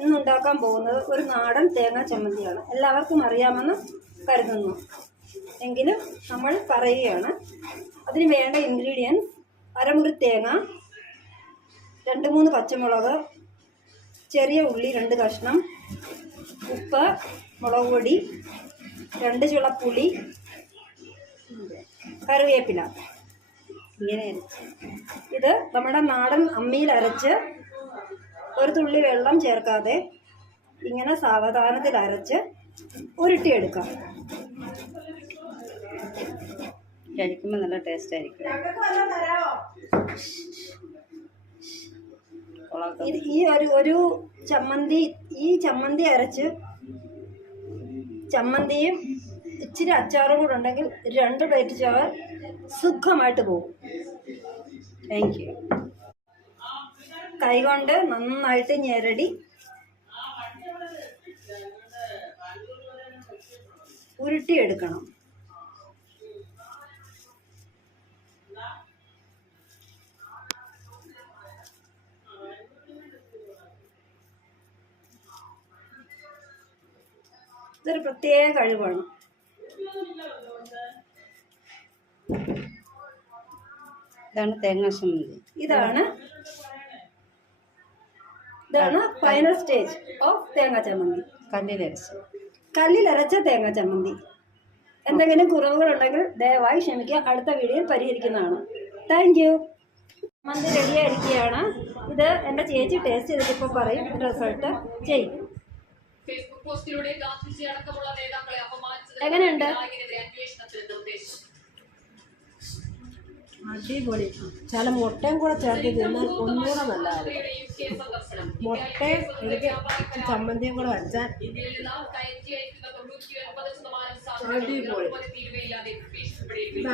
ഇന്ന് ഉണ്ടാക്കാൻ പോകുന്നത് ഒരു നാടൻ തേങ്ങാ ചമ്മന്തിയാണ്. എല്ലാവർക്കും അറിയാമെന്ന് കരുതുന്നു, എങ്കിലും നമ്മൾ പറയുകയാണ്. അതിന് വേണ്ട ഇൻഗ്രീഡിയൻസ്: അരമുറി തേങ്ങ, 2-3 പച്ചമുളക്, ചെറിയ ഉള്ളി 2 കഷ്ണം, ഉപ്പ്, മുളക് പൊടി, 2 ചുളപ്പുളി, കറിവേപ്പില. ഇങ്ങനെ ഇത് നമ്മുടെ നാടൻ അമ്മിയിൽ അരച്ച് ഒരു തുള്ളി വെള്ളം ചേർക്കാതെ ഇങ്ങനെ സാവധാനത്തിൽ അരച്ച് ഉരുട്ടിയെടുക്കാം. കഴിക്കുമ്പോൾ നല്ല ടേസ്റ്റ് ആയിരിക്കും. ഒരു ചമ്മന്തി, ഈ ചമ്മന്തി അരച്ച് ചമ്മന്തിയും ഇച്ചിരി അച്ചാറും കൂടെ ഉണ്ടെങ്കിൽ 2 പ്ലേറ്റ് ചോറ് സുഖമായിട്ട് പോകും. Thank you. കൈകൊണ്ട് നന്നായിട്ട് ഞെരടി ഉരുട്ടിയെടുക്കണം. ഇതൊരു പ്രത്യേക കഴിവാണ്. ഇതാണ് തേങ്ങാ ചമ്മന്തി. ഇതാണ് ഫൈനൽ സ്റ്റേജ് ഓഫ് തേങ്ങാ ചമ്മന്തി. കല്ലിലരച്ച തേങ്ങാ ചമ്മന്തി. എന്തെങ്കിലും കുറവുകളുണ്ടെങ്കിൽ ദയവായി ക്ഷമിക്കുക. അടുത്ത വീഡിയോയിൽ പരിഹരിക്കുന്നതാണ്. Thank you. ചമ്മന്തി റെഡിയായിരിക്കുകയാണ്. ഇത് എൻ്റെ ചേച്ചി ടേസ്റ്റ് ചെയ്തിട്ട് ഇപ്പോൾ പറയും റിസൾട്ട്. ചെയ്യും. എങ്ങനെയുണ്ട്? അടിപൊളി. ചില മുട്ടയും കൂടെ ചേർത്ത് തിന്നാൽ ഒന്നുകൂടെ നല്ലതായിരുന്നു. മുട്ടയും എനിക്ക് ചമ്മന്തിയും കൂടെ വെച്ചാൽ അടിപൊളി.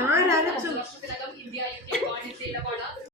ആരരച്ചു